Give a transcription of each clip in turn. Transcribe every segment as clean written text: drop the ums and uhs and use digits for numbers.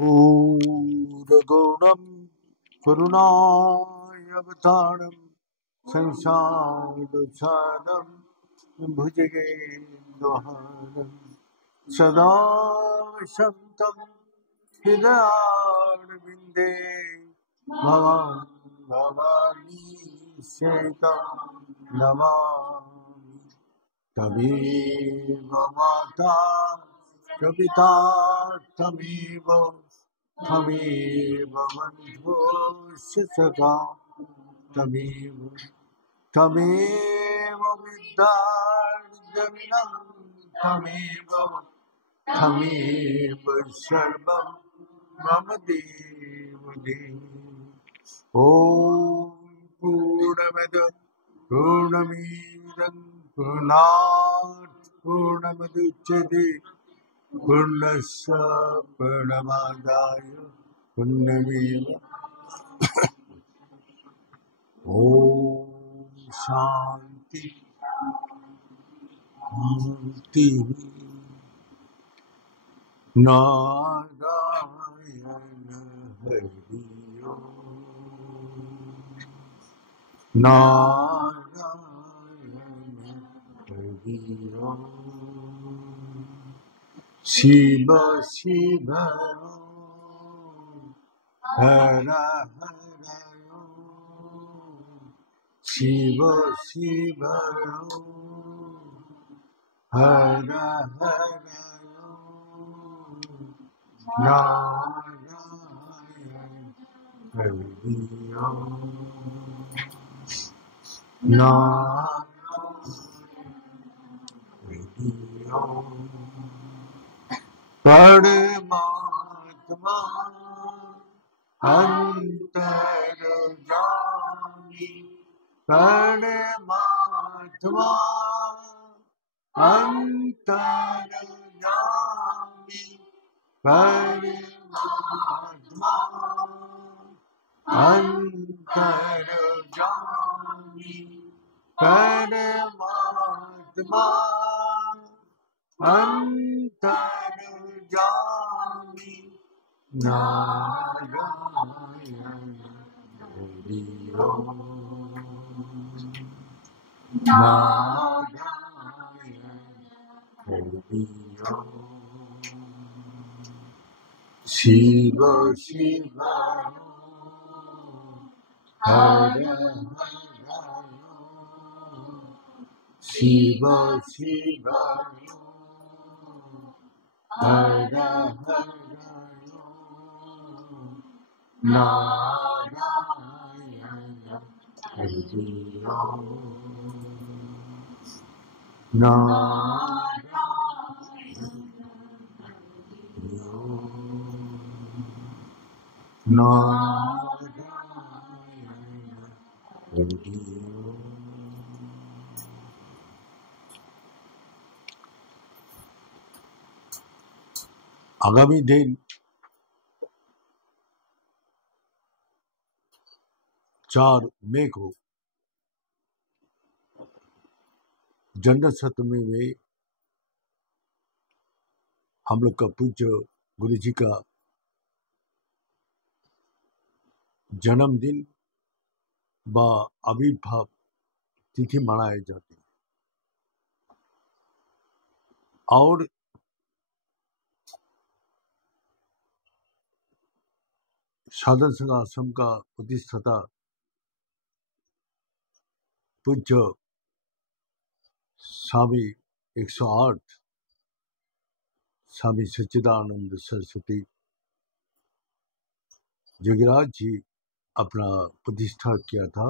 पूरगुणं करुणावतारं संसारसारं भुजगेन्द्रहारं सदा वसन्तं हृदयारविन्दे भवानी सेतं नमामि। तमेव माता च पिता तमेव तमेव बन्धुश्च सखा तमेव विद्यार्जनं तमेव सर्वं मम देवदेव। ॐ पूर्णमद पूर्णमिदं पूर्णात् पूर्णमुदच्यते पूर्णस्य पूर्णमादाय पूर्णमेव। ॐ शान्ति शान्ति। नारायण हरि ओम नारायण हरि ओम शिव शिव हर हर शिव शिव हर हर नारायण हरि ओम नारायण हरि ओम। परमात्मा अंतर्यामी परमात्मा अंतर्यामी परमात्मा अंतर्यामी परमात्मा अंतर्यामी नारायण हरि ओम नारायण हरि ओम शिव शिव हर हर शिव शिव हर हर नारायण हरि ओम नारायण हरि ओम नारायण हरि ओम। आगामी दिन 4 मई को जन्नत सप्तमी में हम लोग का पूज्य गुरु जी का जन्मदिन व आविर्भाव तिथि मनाए जाते हैं और साधन संघ आश्रम का प्रतिष्ठाता पूज्य स्वामी 108 स्वामी सच्चिदानंद सरस्वती जोगीराज जी अपना प्रतिष्ठा किया था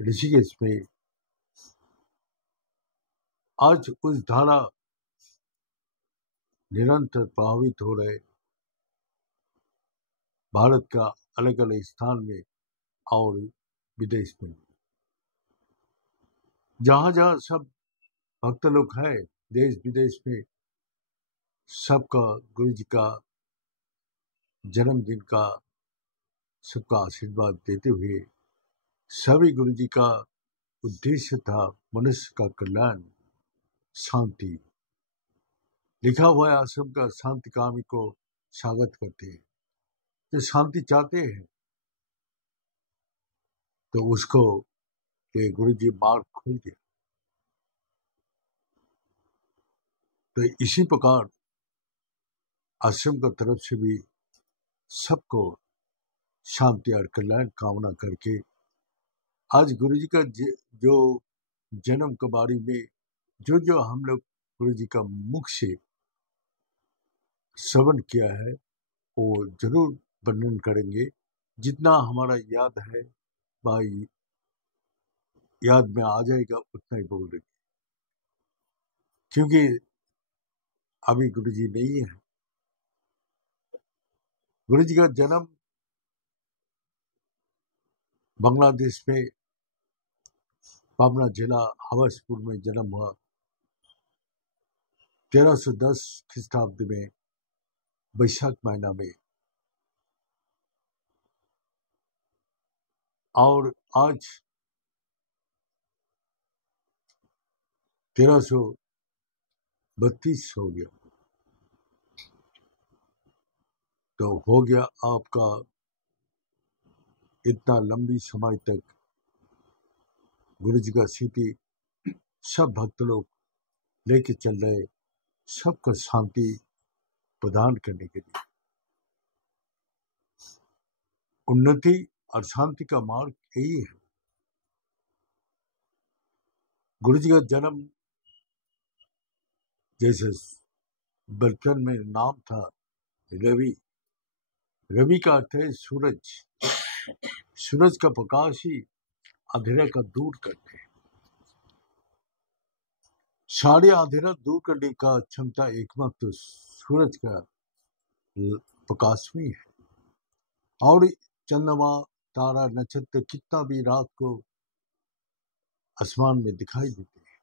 ऋषिकेश में। आज उस धारा निरंतर प्रभावित हो रहे भारत का अलग अलग स्थान में और विदेश में, जहां जहां सब भक्त लोग हैं देश विदेश में, सबका गुरु जी का जन्मदिन का सबका आशीर्वाद देते हुए सभी गुरु जी का उद्देश्य था मनुष्य का कल्याण शांति। लिखा हुआ आश्रम का शांति कामी को स्वागत करते हैं। जो शांति चाहते हैं तो उसको ये गुरुजी मार्ग खोल दिया। तो इसी प्रकार आश्रम की तरफ से भी सबको शांति और कल्याण कामना करके आज गुरुजी का जो जन्म के बारे में जो हम लोग गुरुजी का मुख से श्रवण किया है वो जरूर वर्णन करेंगे। जितना हमारा याद है भाई याद में आ जाएगा उतना ही बोल देंगे, क्योंकि अभी गुरुजी नहीं है। गुरुजी का जन्म बांग्लादेश में पाबना जिला हवसपुर में जन्म हुआ 1310 ख्रीष्टाब्द में वैशाख महीना में, और आज 1332 हो गया। तो हो गया आपका इतना लंबी समय तक गुरुजी का स्थिति सब भक्त लोग लेके चल रहे, सबको शांति प्रदान करने के लिए। उन्नति और शांति का मार्ग यही है। गुरुजी का जन्म जैसे बचपन में नाम था रवि। रवि का अर्थ है सूरज। सूरज का प्रकाश ही अंधेरा का दूर करते हैं। सारे अंधेरा दूर करने का क्षमता एकमात्र सूरज का प्रकाश में है। और चंद्रमा तारा नक्षत्र कितना भी रात को आसमान में दिखाई देते हैं,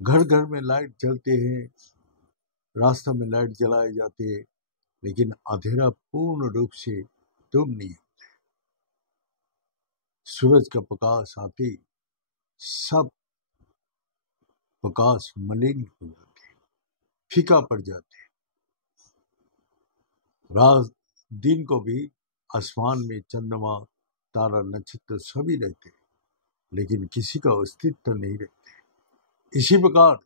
घर घर में लाइट जलते हैं, रास्ता में लाइट जलाए जाते हैं, लेकिन अंधेरा पूर्ण रूप से दूर नहीं होता। सूरज का प्रकाश आते सब प्रकाश मलिन हो जाते हैं, फीका पड़ जाते हैं। रात दिन को भी आसमान में चंद्रमा तारा नक्षत्र सभी रहते हैं, लेकिन किसी का अस्तित्व नहीं रहते। इसी प्रकार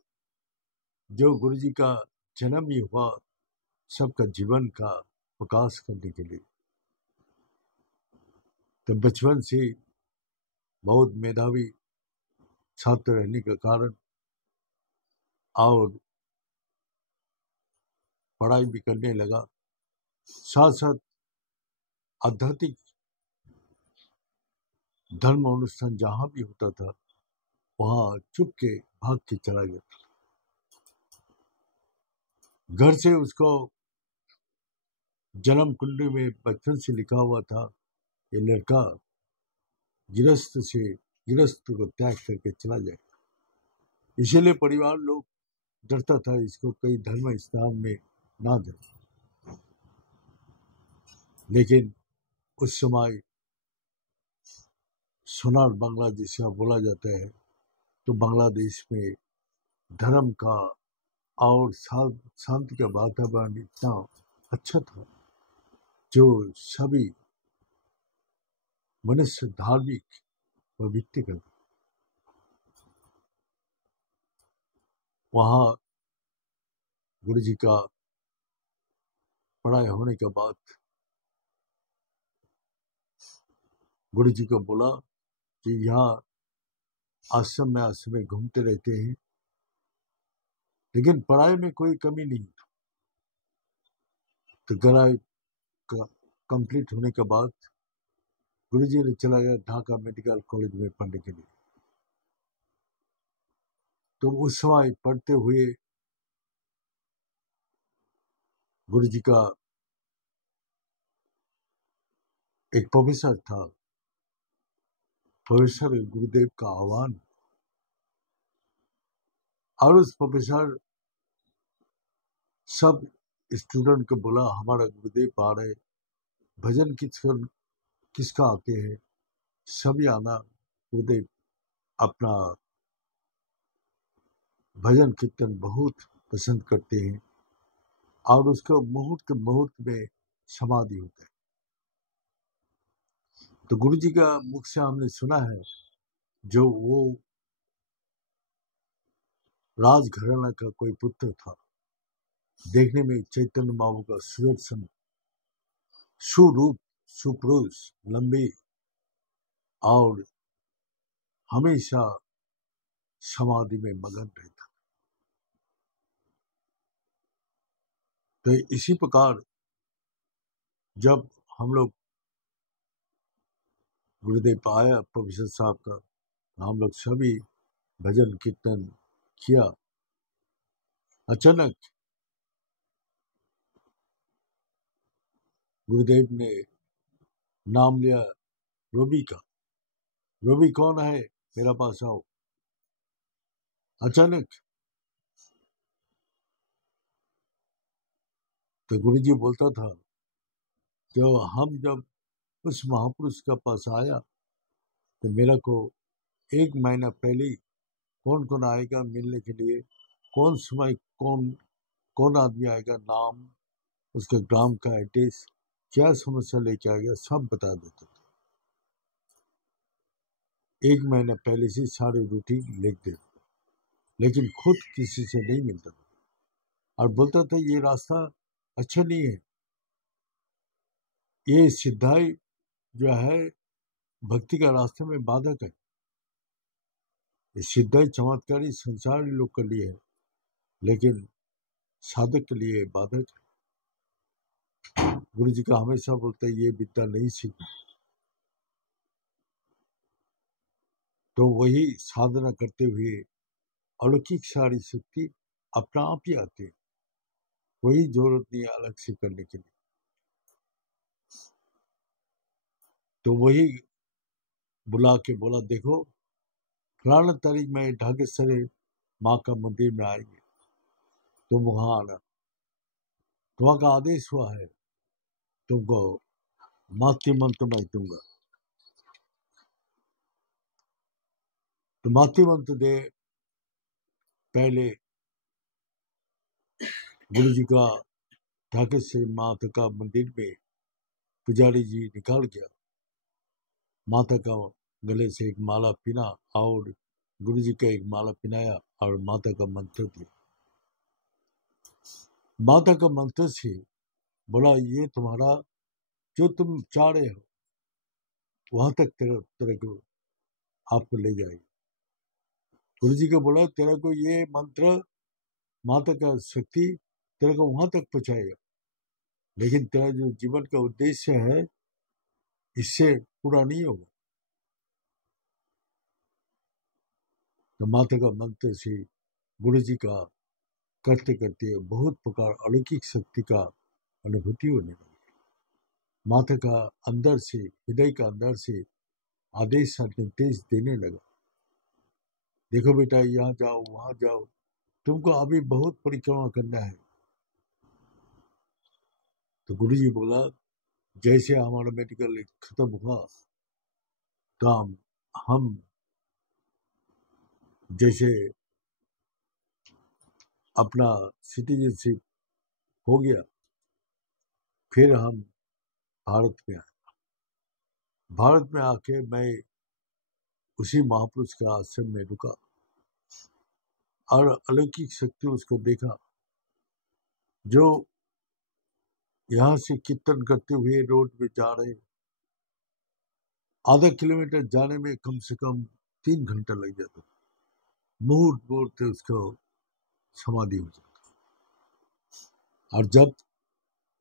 जो गुरुजी का जन्म ही हुआ सबका जीवन का प्रकाश करने के लिए। तो बचपन से बहुत मेधावी छात्र रहने के कारण और पढ़ाई भी करने लगा, साथ साथ आध्यात्मिक धर्म अनुष्ठान जहां भी होता था वहां चुप के भाग के चला जाता। घर से उसको जन्म कुंडली में बचपन से लिखा हुआ था ये लड़का गिरस्त को त्याग करके चला जाएगा। इसीलिए परिवार लोग डरता था इसको कई धर्म स्थान में ना जाए। लेकिन उस समय सोनार बांग्ला जिसे बोला जाता है, तो बांग्लादेश में धर्म का और शांति का वातावरण इतना अच्छा था जो सभी मनुष्य धार्मिक व व्यक्तिगत। वहाँ गुरुजी का पढ़ाई होने के बाद गुरुजी को बोला कि यहाँ आश्रम में घूमते रहते हैं, लेकिन पढ़ाई में कोई कमी नहीं। तो पढ़ाई कंप्लीट होने के बाद गुरुजी ने चला गया ढाका मेडिकल कॉलेज में पढ़ने के लिए। तो उस समय पढ़ते हुए गुरुजी का एक प्रोफेसर था, प्रोफेसर गुरुदेव का आह्वान, और उस प्रोफेसर सब स्टूडेंट को बोला हमारा गुरुदेव आ रहे, भजन किसका आते हैं, सभी आना, गुरुदेव अपना भजन कीर्तन बहुत पसंद करते हैं। और उसको मुहूर्त में समाधि होता है। तो गुरु जी का मुख से हमने सुना है, जो वो राजघराना का कोई पुत्र था, देखने में चैतन्य बाबू का सुदर्शन सुरूप सुपुरुष, लंबी और हमेशा समाधि में मगन रहता। तो इसी प्रकार जब हम लोग गुरुदेव आया प्रोफेसर साहब का, हम लोग सभी भजन कीर्तन किया। अचानक गुरुदेव ने नाम लिया रोबी का। रोबी कौन है, मेरा पास आओ। अचानक तो गुरु जी बोलता था, जब उस महापुरुष का पास आया तो मेरा को 1 महीना पहले ही कौन कौन आएगा मिलने के लिए, कौन समय कौन कौन आदमी आएगा, नाम, उसके ग्राम का एड्रेस, क्या समस्या लेके आएगा, सब बता देता था। 1 महीना पहले से सारे रूटीन लिख देता, लेकिन खुद किसी से नहीं मिलता था और बोलता था ये रास्ता अच्छा नहीं है, ये सिद्धाई जो है भक्ति का रास्ते में बाधक है। ये सिद्धाई चमत्कारी संसारी लोग के लिए है, लेकिन साधक के लिए बाधक है। गुरु जी का हमेशा बोलते ये विद्या नहीं सीखना, तो वही साधना करते हुए अलौकिक सारी शक्ति अपना आप ही आती है, कोई जरूरत नहीं है अलग से करने के लिए। तो वही बुला के बोला, देखो फलाना तारीख में ढाकेश्वरी माँ का मंदिर में आएंगे, तुम वहां आना, तो वहां का आदेश हुआ है, तुमको मातृ मंत्र मैं दूंगा। तो मातृ मंत्र दे पहले गुरु जी का ढाकेश्वरी माता का मंदिर में पुजारी जी निकाल गया, माता का गले से एक माला पीना और गुरु जी का एक माला पिनाया और माता का मंत्र दिया। माता का मंत्र से बोला, ये तुम्हारा जो तुम चाह रहे हो वहां तक तेरे को आपको ले जाएगी। गुरु जी को बोला, तेरे को ये मंत्र, माता का शक्ति तेरे को वहां तक पहुंचाएगा, लेकिन तेरा जो जीवन का उद्देश्य है इससे पूरा नहीं होगा। तो माता का मंत्र से गुरु जी का करते करते बहुत प्रकार अलौकिक शक्ति का अनुभूति होने लगी। माता का अंदर से, हृदय का अंदर से आदेश निर्देश देने लगा, देखो बेटा यहाँ जाओ वहां जाओ, तुमको अभी बहुत परिक्रमा करना है। तो गुरु जी बोला, जैसे हमारा मेडिकल खत्म हुआ काम, हम जैसे अपना सिटीजनशिप हो गया, फिर हम भारत में आए। भारत में आके मैं उसी महापुरुष के आश्रम में रुका और अलौकिक शक्ति उसको देखा, जो यहाँ से कीर्तन करते हुए रोड में जा रहे, आधा किलोमीटर जाने में कम से कम 3 घंटा लग जाता, मूड बोलते उसको समाधि हो जाता, और जब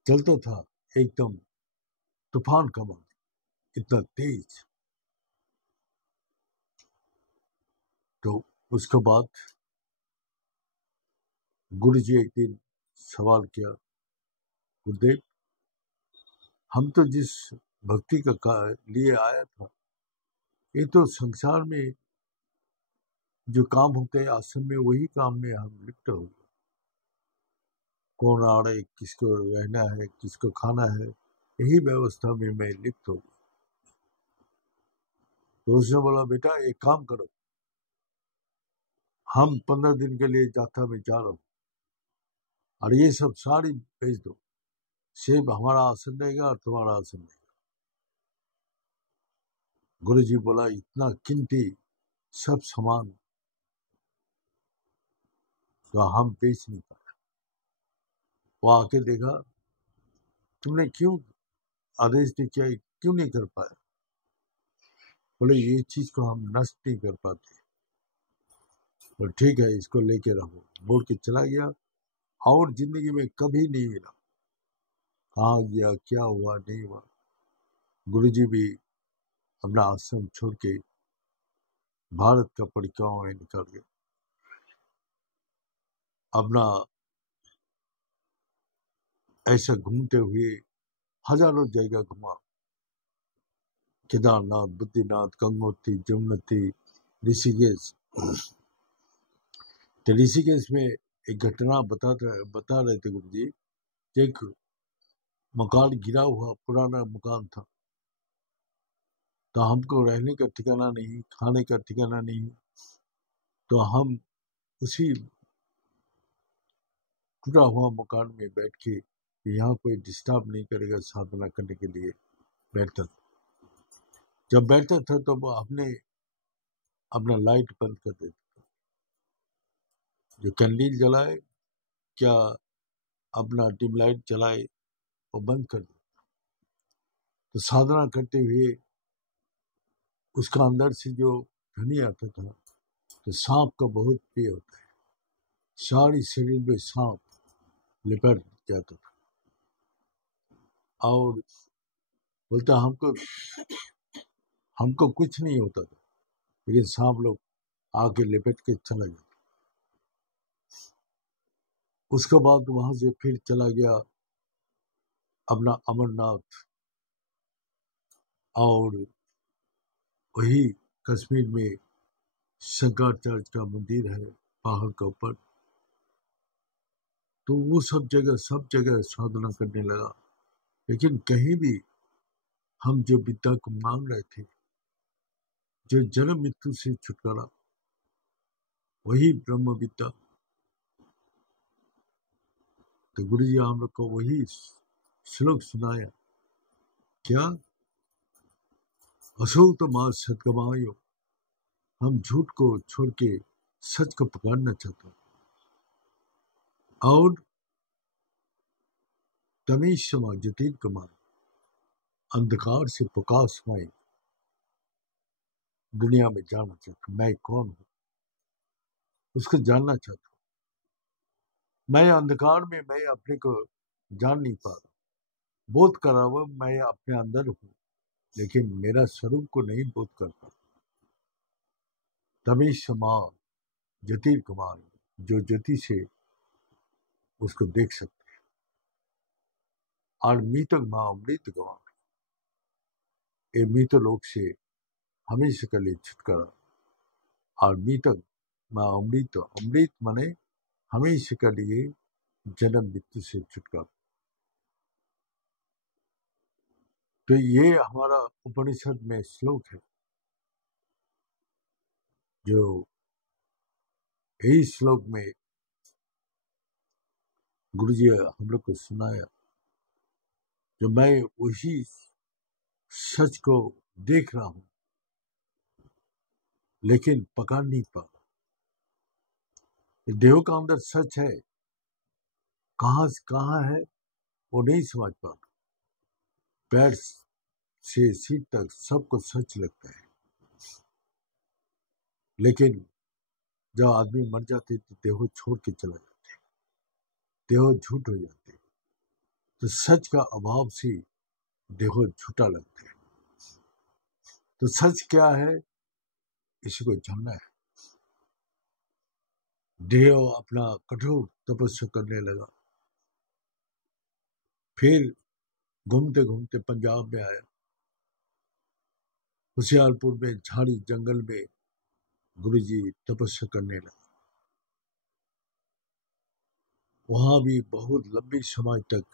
चलता था एकदम तूफान का मार, इतना तेज। तो उसके बाद गुरु जी एक दिन सवाल किया, गुरुदेव हम तो जिस भक्ति का लिए आया था, ये तो संसार में जो काम होते हैं आश्रम में, वही काम में हम लिप्त हो गए। कौन आ रहे, किसको रहना है, किसको खाना है, यही व्यवस्था में मैं लिप्त हो गया। तो उसने बोला, बेटा एक काम करो, हम 15 दिन के लिए यात्रा में जा रहा हूँ और ये सब साड़ी भेज दो, सिर्फ हमारा आसन रहेगा और तुम्हारा आसन रहेगा। गुरु जी बोला इतना कीमती सब सामान तो हम बेच नहीं पाए। वो आके देखा तुमने क्यों आदेश नहीं किया, क्यों नहीं कर पाया? बोले ये चीज को हम नष्ट नहीं कर पाते। तो ठीक है इसको लेके रहो, बोल के चला गया और जिंदगी में कभी नहीं मिला। कहाँ गया, क्या हुआ, नहीं हुआ। गुरुजी भी अपना आश्रम छोड़ के भारत का परिक्रमा में निकल गए। अपना ऐसा घूमते हुए हजारों जगह घुमा, केदारनाथ, बद्रीनाथ, गंगोत्री, जमुनोत्री, ऋषिकेश। तो ऋषिकेश में एक घटना बता रहे थे गुरु जी। एक मकान गिरा हुआ पुराना मकान था, तो हमको रहने का ठिकाना नहीं, खाने का ठिकाना नहीं, तो हम उसी टूटा हुआ मकान में बैठ के यहाँ कोई डिस्टर्ब नहीं करेगा साधना करने के लिए बैठता था। जब बैठता था तो वो अपना लाइट बंद कर देता था, जो कैंडल जलाए क्या अपना डिम लाइट जलाए वो बंद कर देता। तो साधना करते हुए उसका अंदर से जो ध्वनि आता था, तो सांप का बहुत प्रिय होता है, सारी शरीर में सांप लिपट जाता था और बोलता हमको कुछ नहीं होता था, लेकिन सांप लोग आके लिपट के चला जाता। उसके बाद वहां से फिर चला गया अपना अमरनाथ, और वही कश्मीर में शंकराचार्य का मंदिर है पहाड़ के ऊपर। तो वो सब जगह साधना करने लगा। लेकिन कहीं भी हम जो विद्या को मांग रहे थे, जो जन्म मृत्यु से छुटकारा, वही ब्रह्म विद्या, तो गुरु जी हम लोग को वही श्लोक सुनाया, क्या अशोक मां सदगमायो, हम झूठ को छोड़ के सच को पकड़ना चाहते हैं। और तमीशमा ज्योतिर्गमय, अंधकार से प्रकाशमय दुनिया में जानना चाहता हूँ, मैं कौन हूँ उसको जानना चाहता हूँ। मैं अंधकार में मैं अपने को जान नहीं पा रहा, बोध कर रहा हूँ मैं अपने अंदर हूँ, लेकिन मेरा स्वरूप को नहीं बोध कर पा रहा। तमीशमा ज्योतिर्गमय, जो ज्योति से उसको देख सकते हैं। और मीतक माँ अमृत गवा, ये मृत लोक से हमेशा के लिए छुटकारा। और मीतक माँ अमृत, अमृत माने हमेशा के लिए जन्म मृत्यु से छुटकारा। तो ये हमारा उपनिषद में श्लोक है, जो यही श्लोक में गुरुजी हम लोग को सुनाया, जो मैं वही सच को देख रहा हूं लेकिन पकड़ नहीं पा रहा। देह का अंदर सच है, कहाँ है वो नहीं समझ पा रहा। पैर से सिर तक सबको सच लगता है, लेकिन जब आदमी मर जाते तो देह छोड़ के चला जाते, देह झूठ हो जाते, तो सच का अभाव से देह झूठा लगता है। तो सच क्या है इसी को जानना है। देह अपना कठोर तपस्या करने लगा, फिर घूमते घूमते पंजाब में आया। होशियारपुर में झाड़ी जंगल में गुरुजी तपस्या करने लगा। वहां भी बहुत लंबी समय तक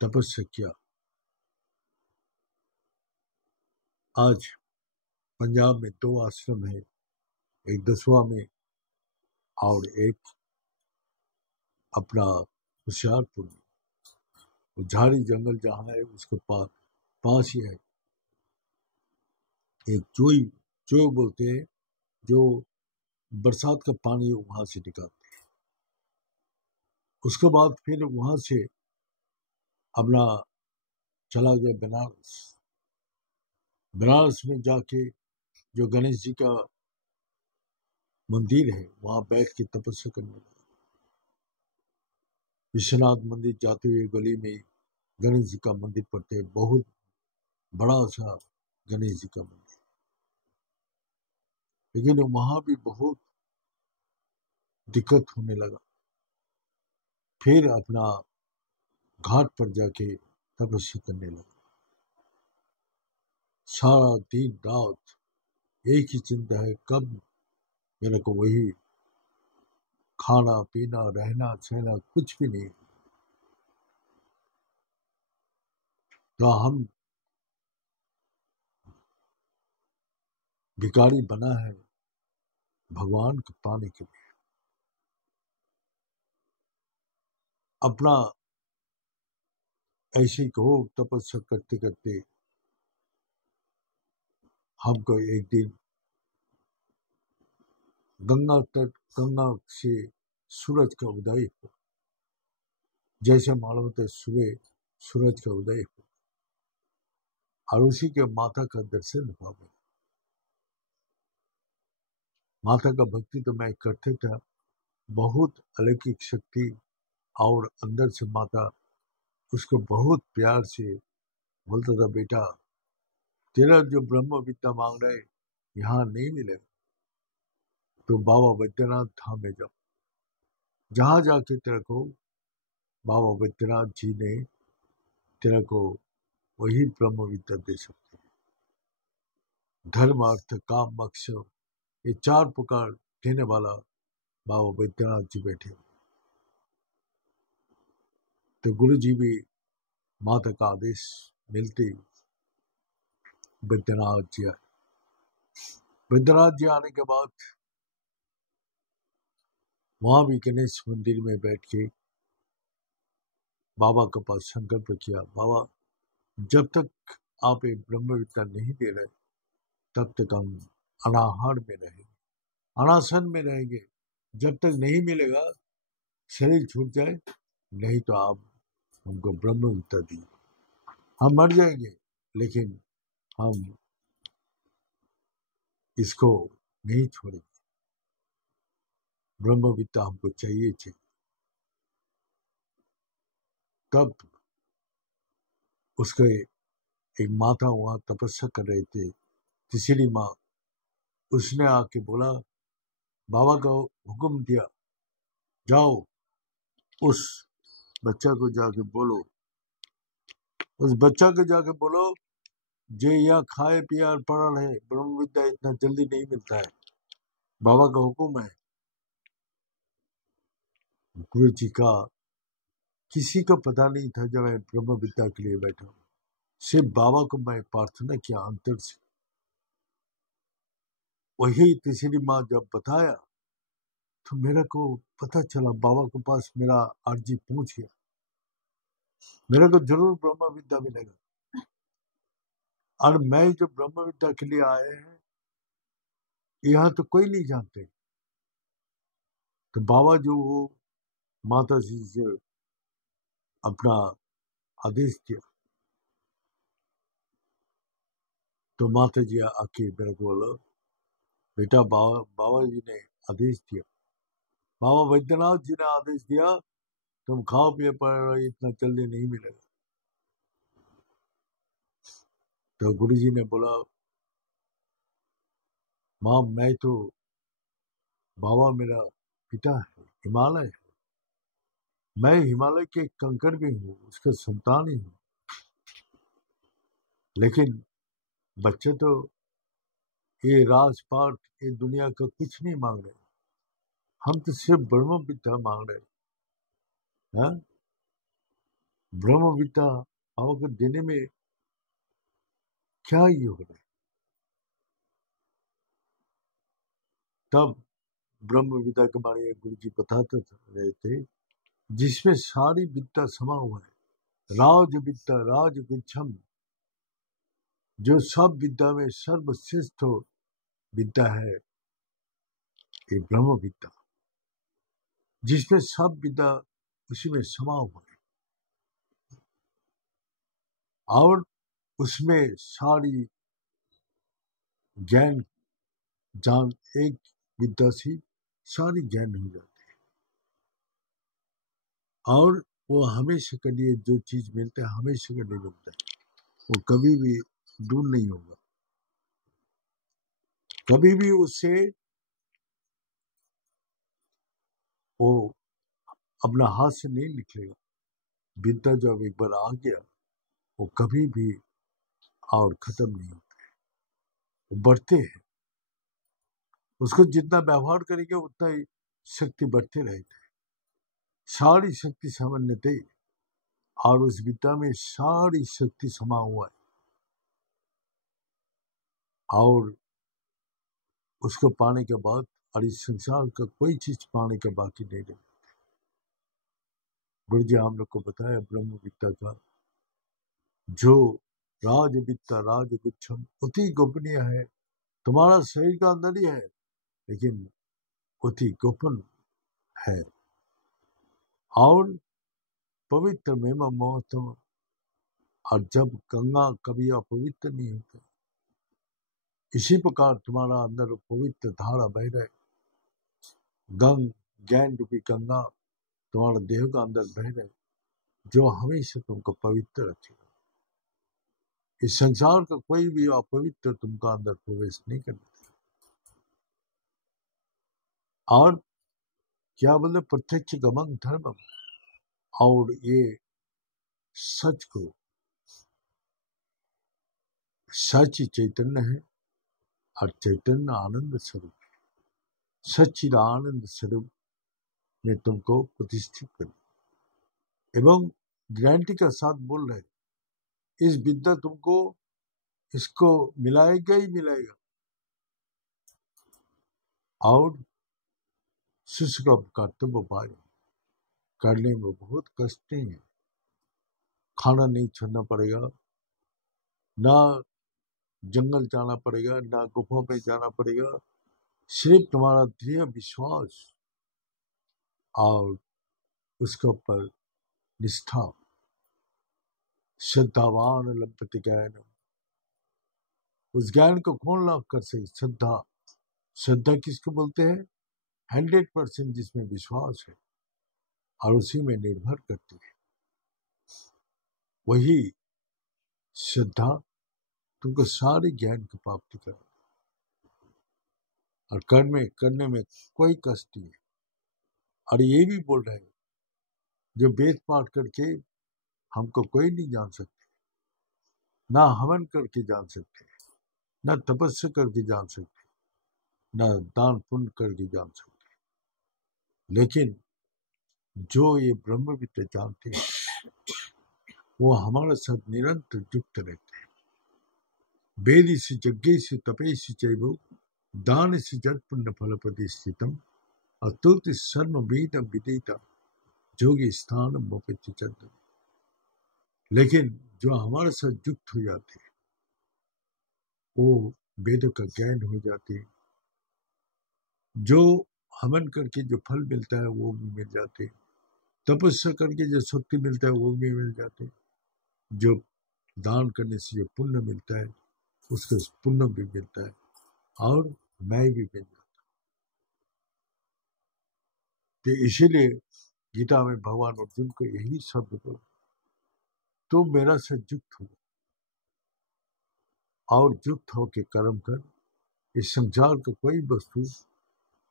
तपस्या किया। आज पंजाब में 2 आश्रम है, एक दसवा में और एक अपना होशियारपुर में। वो झाड़ी जंगल जहाँ है उसके पास ही है एक चोई, चोई बोलते हैं, जो बरसात का पानी वहां से निकालते हैं। उसके बाद फिर वहां से अपना चला गया बनारस। बनारस में जाके जो गणेश जी का मंदिर है वहां बैठ के तपस्या करने लगा। विश्वनाथ मंदिर जाते हुए गली में गणेश जी का मंदिर पड़ते हैं, बहुत बड़ा सा गणेश जी का मंदिर। लेकिन वहां भी बहुत दिक्कत होने लगा। फिर अपना घाट पर जाके तपस्या करने लगा। सारा दिन रात एक ही चिंता है, कब मेरे को वही खाना पीना रहना सहना कुछ भी नहीं। तो हम भिखारी बना है भगवान को पाने के लिए। अपना ऐसे ही कहो तपस्या करते करते हमको एक दिन गंगा तट, गंगा से सूरज का उदय हो, जैसे मालूम होता है सुबह सूरज का उदय हो, और उसी के माता का दर्शन हुआ। माता का भक्ति तो मैं करते था, बहुत अलौकिक शक्ति, और अंदर से माता उसको बहुत प्यार से बोलता था, बेटा तेरा जो ब्रह्म विद्या मांग रहे यहाँ नहीं मिलेगा, तो बाबा बैद्यनाथ धाम में जाओ, जहां जाके तेरे को बाबा बैद्यनाथ जी ने तेरे को वही ब्रह्म विद्या दे सकते हैं। धर्म अर्थ काम मोक्ष, ये चार प्रकार देने वाला बाबा बैद्यनाथ जी बैठे। तो गुरु जी भी माता का आदेश मिलते बैद्यनाथ जी आए। बैद्यनाथ जी आने के बाद वहां भी गणेश मंदिर में बैठ के बाबा के पास संकल्प किया, बाबा जब तक आप एक ब्रह्म विद्या नहीं दे रहे तब तक हम अनाहार में रहेंगे, अनासन में रहेंगे। जब तक नहीं मिलेगा शरीर छूट जाए, नहीं तो आप हमको ब्रह्म विद्या दी। हम मर जाएंगे लेकिन हम इसको नहीं छोड़ेंगे, ब्रह्म विद्या हमको चाहिए चाहिए। तब उसके एक माता वहां तपस्या कर रहे थे, तीसरी माँ, उसने आके बोला, बाबा का हुक्म दिया, जाओ उस बच्चा को जाके बोलो, उस बच्चा को जाके बोलो जे यहाँ खाए पिया और पड़ा रहे, ब्रह्म विद्या इतना जल्दी नहीं मिलता है, बाबा का हुक्म है। गुरु जी का किसी को पता नहीं था जब मैं ब्रह्म विद्या के लिए बैठा हूँ, सिर्फ बाबा को मैं प्रार्थना किया अंतर से। वही तीसरी माँ जब बताया तो मेरे को पता चला, बाबा के पास मेरा अर्जी पहुंच गया, मेरे को जरूर ब्रह्म विद्या मिलेगा। और मैं जो ब्रह्म विद्या के लिए आए हैं यहाँ तो कोई नहीं जानते। तो बाबा जो वो माता जी से अपना आदेश दिया, तो माता जी आके मेरे को बोला, बेटा बाबा जी ने आदेश दिया, बाबा वैद्यनाथ जी ने आदेश दिया, तुम खाओ पिए पर इतना जल्दी नहीं मिलेगा। तो गुरु जी ने बोला, माँ मैं तो, बाबा मेरा पिता है, हिमालय है, मैं हिमालय के कंकड़ भी हूँ, उसका संतान ही हूँ। लेकिन बच्चे तो ये राजपाट ये दुनिया का कुछ नहीं मांग रहे, हम तो सिर्फ ब्रह्म विद्या मांग रहे हैं। ब्रह्म विद्या हमको देने में क्या योग है। तब ब्रह्म विद्या के बारे में गुरु जी बताते रहे थे, जिसमें सारी विद्या समा हुआ है, राज विद्या राज गुच्छम, जो सब विद्या में सर्वश्रेष्ठ विद्या है ये ब्रह्म विद्या, जिसमें सब विद्या उसी में समा हुआ है और उसमें सारी ज्ञान जान एक विद्या से सारी ज्ञान हो जाती है और वो हमेशा के लिए जो चीज मिलता है हमेशा के लिए मिलता है, वो कभी भी दूर नहीं होगा, कभी भी उससे वो अपना हाथ से नहीं निकलेगा। विद्या जब एक बार आ गया वो कभी भी और खत्म नहीं होता, वो बढ़ते हैं, उसको जितना व्यवहार करेंगे उतना ही शक्ति बढ़ते रहेगी, सारी शक्ति सामान्यते और उस विद्या में सारी शक्ति समा हुआ है और उसको पाने के बाद और इस संसार का कोई चीज पाने के बाकी नहीं रहे। गुरु जी हम लोग को बताया ब्रह्म विद्या का जो राज विद्या राज गुच्छम अति गोपनीय है, तुम्हारा शरीर का अंदर ही है लेकिन अति गोपन है और पवित्र में मोहतम, और जब गंगा कभी अपवित्र नहीं होते, इसी प्रकार तुम्हारा अंदर पवित्र धारा बह रहे, गंग ज्ञान रूपी गंगा तुम्हारा देह का अंदर बह रहे जो हमेशा तुमको पवित्र रखेगा। इस संसार का कोई भी अपवित्र तुमका अंदर प्रवेश नहीं करना। और क्या बोले प्रत्यक्ष गमन धर्मम, और ये सच को सच चैतन्य है और चैतन्य आनंद स्वरूप, सच्चिद आनंद स्वरूप में तुमको प्रतिष्ठित कर एवं गारंटी का साथ बोल रहे इस विद्या तुमको इसको मिलाएगा ही मिलाएगा और शिष्य का कर्तव्य पाए करने में बहुत कष्ट नहीं है, खाना नहीं छोड़ना पड़ेगा, ना जंगल जाना पड़ेगा, ना गुफा में जाना पड़ेगा, सिर्फ तुम्हारा दृढ़ विश्वास और उसके ऊपर निष्ठा, श्रद्धावान लंपति ज्ञान, उस ज्ञान को कौन लाभ कर सके? श्रद्धा, श्रद्धा किसको बोलते हैं? 100% जिसमें विश्वास है और उसी में निर्भर करती है, वही श्रद्धा तुमको सारे ज्ञान की प्राप्ति कर और करने में कोई कष्ट नहीं है। और ये भी बोल रहे हैं जो वेद पाठ करके हमको कोई नहीं जान सकते, ना हवन करके जान सकते, ना तपस्या करके जान सकते, ना दान पुण्य करके जान सकते, लेकिन जो ये ब्रह्म विद्या जानते हैं वो हमारे साथ निरंतर युक्त रहते हैं। वेद से यज्ञ से तपे से चैव दान से जट पुण्य फल प्रतिष्ठितम अतुत सर्व वेद विदिता जोगी स्थान मोपित चंद्र। लेकिन जो हमारे साथ युक्त हो जाते हैं वो वेदों का ज्ञान हो जाते हैं, जो हवन करके जो फल मिलता है वो भी मिल जाते, तपस्या करके जो शक्ति मिलता है वो भी मिल जाते, जो दान करने से जो पुण्य मिलता है उसका पुण्य भी मिलता है और मैं भी मिल जाता। तो इसीलिए गीता में भगवान अर्जुन को यही शब्द बोला, तो मेरा से युक्त हो और युक्त होके कर्म कर, इस संसार का कोई वस्तु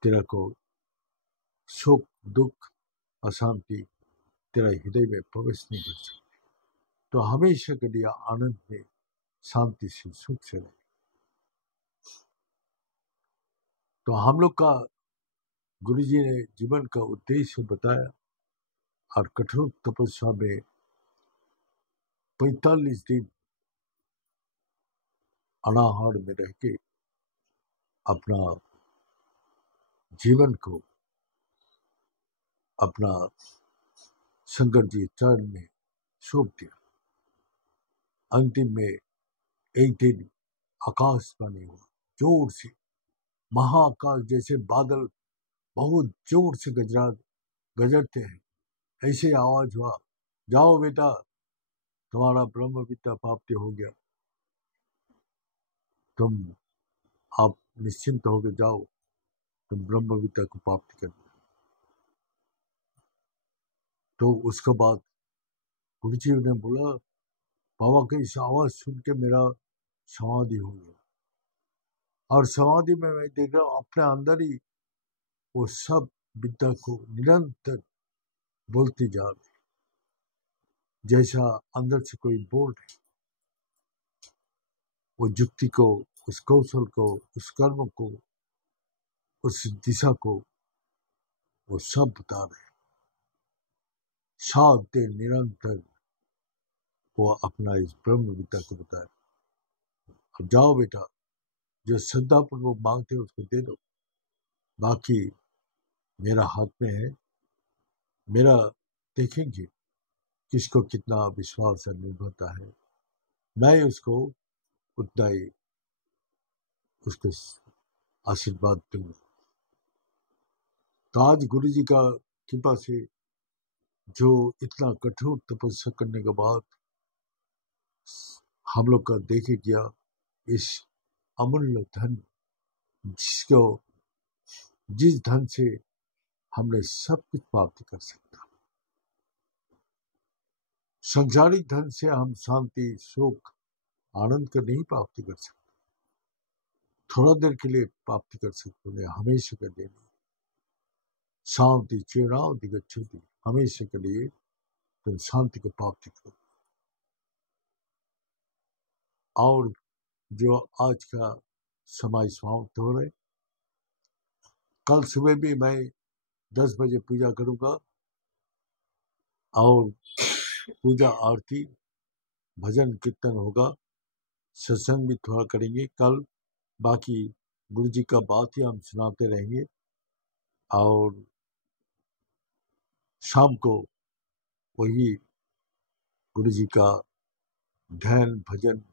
तेरा को सुख दुख अशांति तेरा हृदय में प्रवेश नहीं कर सकती, तो हमेशा के लिए आनंद में शांति से सुख से रहे। तो हम लोग का गुरु जी ने जीवन का उद्देश्य बताया और कठोर तपस्या में 45 दिन अनाहार में रह के अपना जीवन को अपना शंकर जी चरण में सौंप दिया। अंतिम में एक दिन आकाशवाणी हुआ, जोर से, महाकाश जैसे बादल बहुत जोर से गरजते हैं, ऐसे आवाज हुआ, जाओ बेटा, तुम्हारा ब्रह्म विद्या प्राप्ति हो गया, तुम आप निश्चिंत होकर जाओ, तुम ब्रह्म विद्या को प्राप्त कर। तो उसके बाद गुरु जी ने बोला, बाबा की इस आवाज सुन के मेरा समाधि हो गया, और समाधि में मैं देख रहा हूँ अपने अंदर ही वो सब विद्या को निरंतर बोलती जा रही, जैसा अंदर से कोई बोल रहे, वो युक्ति को, उस कौशल को, उस कर्म को, उस दिशा को वो सब बता रहे, साथ दे निरंतर वो अपना इस ब्रह्म विद्या को बताए। अब जाओ बेटा, जो श्रद्धा पूर्वक मांगते हो उसको दे दो, बाकी मेरा हाथ में है, मेरा देखेंगे किसको कितना विश्वास और निर्भरता है, मैं उसको उतना ही उसको आशीर्वाद दूंगा। तो आज गुरु जी का कृपा से जो इतना कठोर तपस्या करने के बाद हम लोग का देखे गया इस अमूल्य धन, जिसको जिस धन से हमने सब कुछ प्राप्त कर सकता, सांसारिक धन से हम शांति, सुख, आनंद का नहीं प्राप्ति कर सकते, थोड़ा देर के लिए प्राप्ति कर सकते, उन्हें हमेशा के लिए नहीं। शांति चिरावधि गच्छति, हमेशा के लिए तुम शांति को प्राप्ति करो। और जो आज का समय समाप्त हो रहे, कल सुबह भी मैं 10 बजे पूजा करूंगा, और पूजा आरती भजन कीर्तन होगा, सत्संग भी थोड़ा करेंगे कल, बाकी गुरु जी का बात ही हम सुनाते रहेंगे। और शाम को वही गुरु जी का ध्यान भजन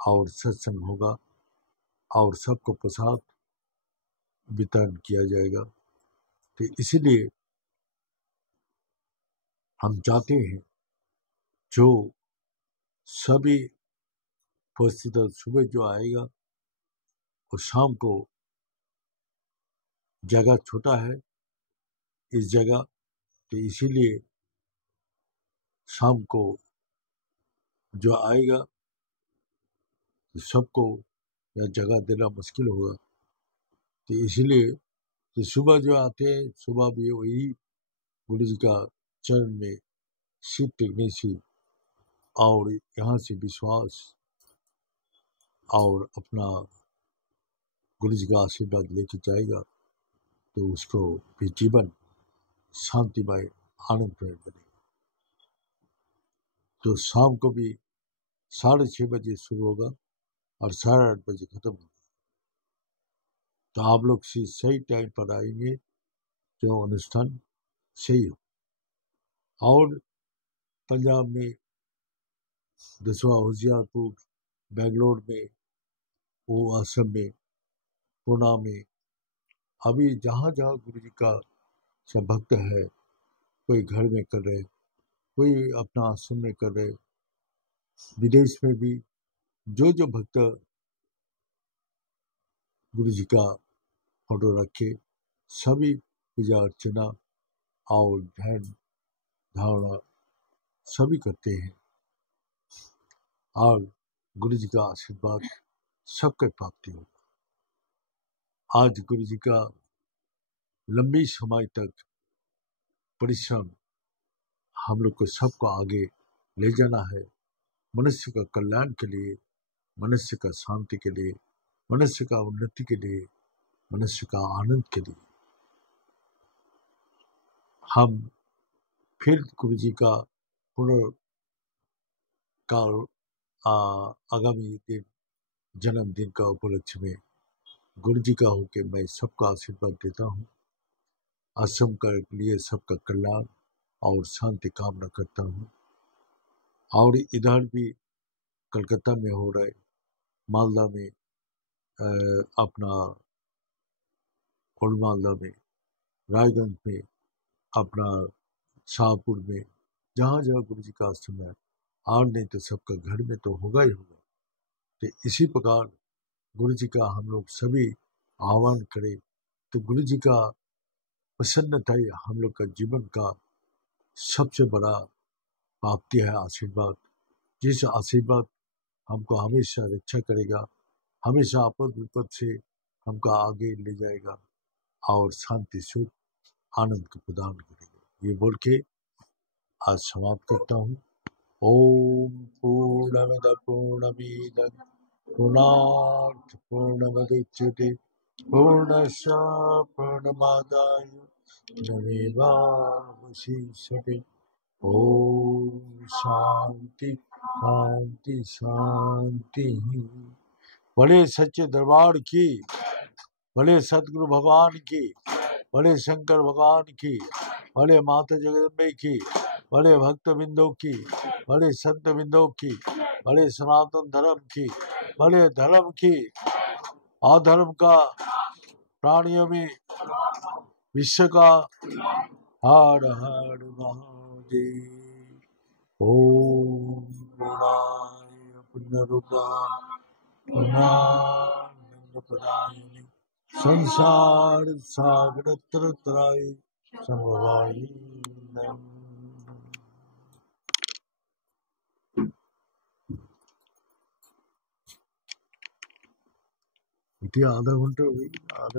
और सत्संग होगा, और सबको प्रसाद वितरण किया जाएगा। तो इसीलिए हम चाहते हैं जो सभी उपस्थित सुबह जो आएगा, और शाम को जगह छोटा है इस जगह, तो इसीलिए शाम को जो आएगा तो सबको यह जगह देना मुश्किल होगा, तो इसीलिए तो सुबह जो आते हैं, सुबह भी वही गुरु जी का चरण में सिर टेकने से और यहाँ से विश्वास और अपना गुरु जी का आशीर्वाद लेके जाएगा, तो उसको भी जीवन शांतिमय आनंदमय बनेगा। तो शाम को भी 6:30 बजे शुरू होगा और 8:30 बजे खत्म होगा। तो आप लोग सही टाइम पर आएंगे, जो अनुष्ठान सही हो। और पंजाब में दसवा होशियारपुर, बेंगलोर में, वो असम में, पूना में, अभी जहाँ जहाँ गुरु जी का सब भक्त है, कोई घर में कर रहे, कोई अपना आश्रम में कर रहे, विदेश में भी जो जो भक्त गुरु जी का फोटो रखे, सभी पूजा अर्चना और ध्यान धारणा सभी करते हैं, और गुरु जी का आशीर्वाद सबके प्राप्ति हो। आज गुरु जी का लंबी समय तक परिश्रम हम लोग को सबको आगे ले जाना है, मनुष्य का कल्याण के लिए, मनुष्य का शांति के लिए, मनुष्य का उन्नति के लिए, मनुष्य का आनंद के लिए। हम फिर गुरु जी का पुनर्काल आगामी दिन जन्मदिन का उपलक्ष्य में गुरु जी का होकर मैं सबको आशीर्वाद देता हूँ, आश्रम के लिए सबका कल्याण और शांति कामना करता हूँ। और इधर भी कलकत्ता में हो रहा है, मालदा में, अपना ओल्ड मालदा में, रायगंज में, अपना शाहपुर में, जहाँ जहाँ गुरु जी का आश्रम है, और नहीं तो सबका घर में तो होगा ही होगा। तो इसी प्रकार गुरु जी का हम लोग सभी आह्वान करें तो गुरु जी का प्रसन्नता ही हम लोग का जीवन का सबसे बड़ा प्राप्ति है, आशीर्वाद। जिस आशीर्वाद हमको हमेशा रक्षा करेगा, हमेशा आपद विपद से हमको आगे ले जाएगा और शांति सुख आनंद को प्रदान करेगा। ये बोल के आज समाप्त करता हूँ। ओम पूर्णमद पूर्णमिदं पूर्णात् पूर्णमुदच्यते पूर्णस्य पूर्णमादाय पूर्णमेवावशिष्यते। ओम शांति शांति शांति। बड़े सच्चे दरबार की, बड़े सतगुरु भगवान की, बड़े शंकर भगवान की, बड़े माता जगदम्बे की, बड़े भक्त बिंदु की, बड़े संत बिंदु की, बड़े सनातन धर्म की, बड़े धर्म की, अधर्म का, प्राणियों में विश्व का हर हर महादेव। ओम पूर्णाय पुण्यरूपाय पूर्णानंद प्रदायिने संसार सागर तरतराय समवायि नमः। आधा घंटा हो गई।